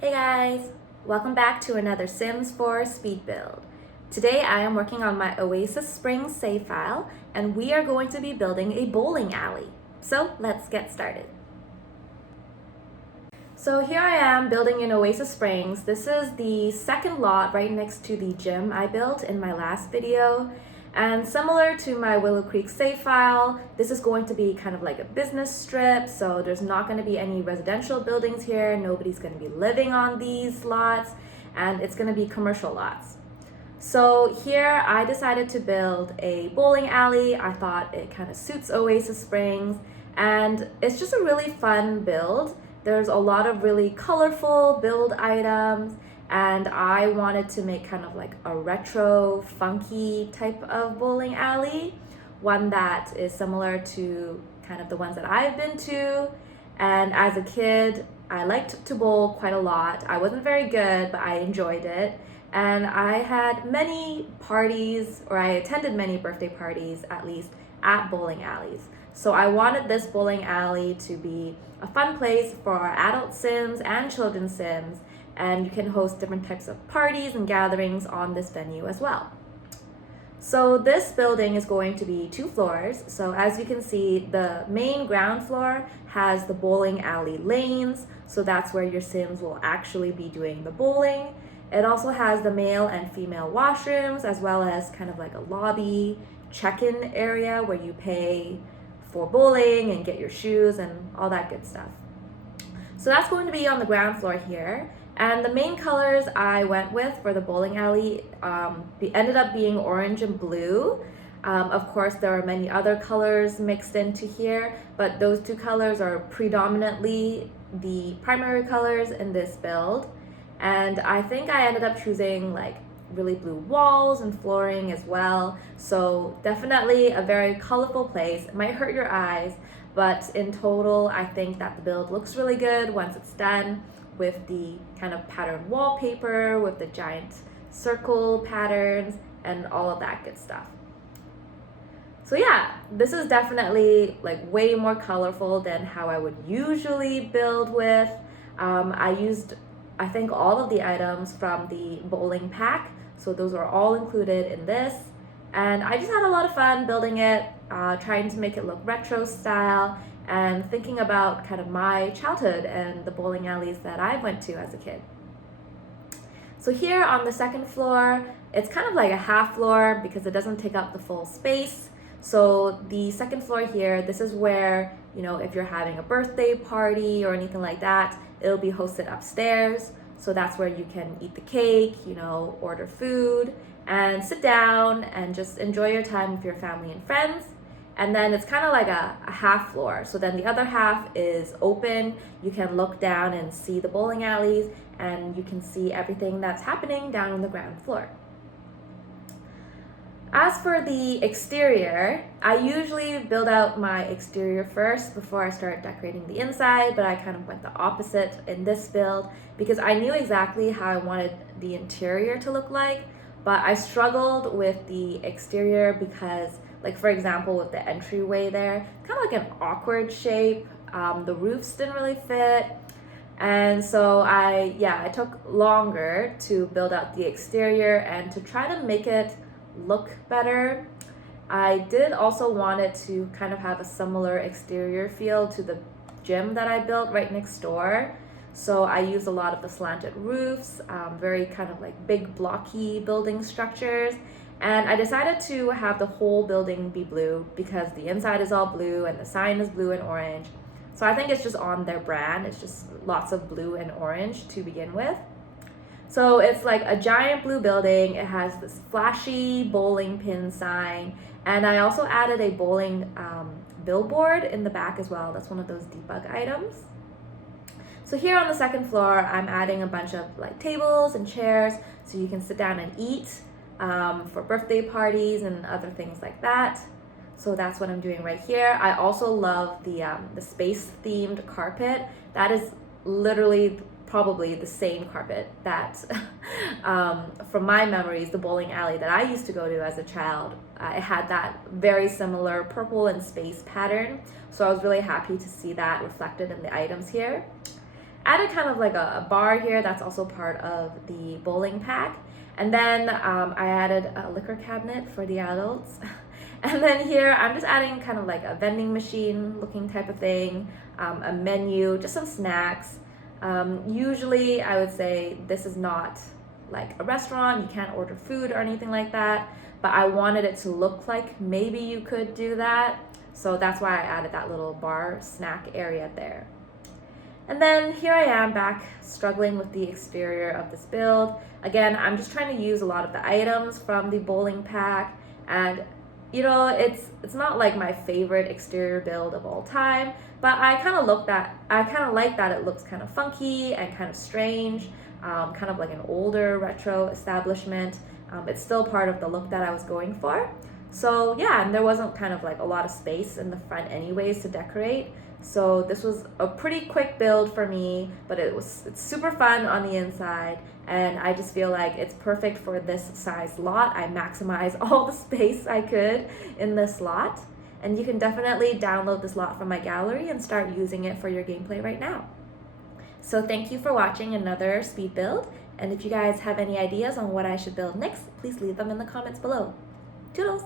Hey guys, welcome back to another Sims 4 speed build. Today I am working on my Oasis Springs save file and we are going to be building a bowling alley. So let's get started. So here I am building in Oasis Springs. This is the second lot right next to the gym I built in my last video. And similar to my Willow Creek save file, this is going to be kind of like a business strip, so there's not going to be any residential buildings here, nobody's going to be living on these lots, and it's going to be commercial lots. So here I decided to build a bowling alley. I thought it kind of suits Oasis Springs, and it's just a really fun build. There's a lot of really colorful build items, and I wanted to make kind of like a retro, funky type of bowling alley, one that is similar to kind of the ones that I've been to. And as a kid, I liked to bowl quite a lot. I wasn't very good, but I enjoyed it. And I had many parties, or I attended many birthday parties at least, at bowling alleys. So I wanted this bowling alley to be a fun place for adult Sims and children's Sims, and you can host different types of parties and gatherings on this venue as well. So this building is going to be 2 floors. So as you can see, the main ground floor has the bowling alley lanes. So that's where your Sims will actually be doing the bowling. It also has the male and female washrooms, as well as kind of like a lobby check-in area where you pay for bowling and get your shoes and all that good stuff. So that's going to be on the ground floor here. And the main colors I went with for the bowling alley ended up being orange and blue. Of course, there are many other colors mixed into here, but those 2 colors are predominantly the primary colors in this build. And I think I ended up choosing like really blue walls and flooring as well. So definitely a very colorful place. It might hurt your eyes, but in total, I think that the build looks really good once it's done, with the kind of patterned wallpaper, with the giant circle patterns, and all of that good stuff. So yeah, this is definitely like way more colorful than how I would usually build with. I used, I think, all of the items from the bowling pack, so those are all included in this. And I just had a lot of fun building it, trying to make it look retro style, and thinking about kind of my childhood and the bowling alleys that I went to as a kid. So here on the second floor, it's kind of like a half floor because it doesn't take up the full space. So the second floor here, this is where, you know, if you're having a birthday party or anything like that, it'll be hosted upstairs. So that's where you can eat the cake, you know, order food, and sit down and just enjoy your time with your family and friends. And then it's kind of like a half floor. So then the other half is open. You can look down and see the bowling alleys, and you can see everything that's happening down on the ground floor. As for the exterior, I usually build out my exterior first before I start decorating the inside, but I kind of went the opposite in this build because I knew exactly how I wanted the interior to look like, but I struggled with the exterior because, like for example, with the entryway there, kind of like an awkward shape. The roofs didn't really fit. And so I took longer to build out the exterior and to try to make it look better. I did also want it to kind of have a similar exterior feel to the gym that I built right next door. So I used a lot of the slanted roofs, very kind of like big blocky building structures. And I decided to have the whole building be blue because the inside is all blue and the sign is blue and orange. So I think it's just on their brand. It's just lots of blue and orange to begin with. So it's like a giant blue building. It has this flashy bowling pin sign. And I also added a bowling billboard in the back as well. That's one of those debug items. So here on the second floor, I'm adding a bunch of like tables and chairs so you can sit down and eat for birthday parties and other things like that. So that's what I'm doing right here. I also love the space themed carpet. That is literally probably the same carpet that from my memories, the bowling alley that I used to go to as a child, it had that very similar purple and space pattern. So I was really happy to see that reflected in the items here. added kind of like a bar here that's also part of the bowling pack. And then I added a liquor cabinet for the adults. And then here I'm just adding kind of like a vending machine looking type of thing, a menu, just some snacks. Usually I would say this is not like a restaurant, you can't order food or anything like that, but I wanted it to look like maybe you could do that. So that's why I added that little bar snack area there. And then here I am back struggling with the exterior of this build. Again, I'm just trying to use a lot of the items from the bowling pack, and you know, it's not like my favorite exterior build of all time, but I kind of like that it looks kind of funky and kind of strange, kind of like an older retro establishment. It's still part of the look that I was going for. So yeah, and there wasn't kind of like a lot of space in the front anyways to decorate. So this was a pretty quick build for me, but it's super fun on the inside, and I just feel like it's perfect for this size lot. I maximize all the space I could in this lot, and you can definitely download this lot from my gallery and start using it for your gameplay right now. So thank you for watching another speed build, and if you guys have any ideas on what I should build next, please leave them in the comments below. Toodles!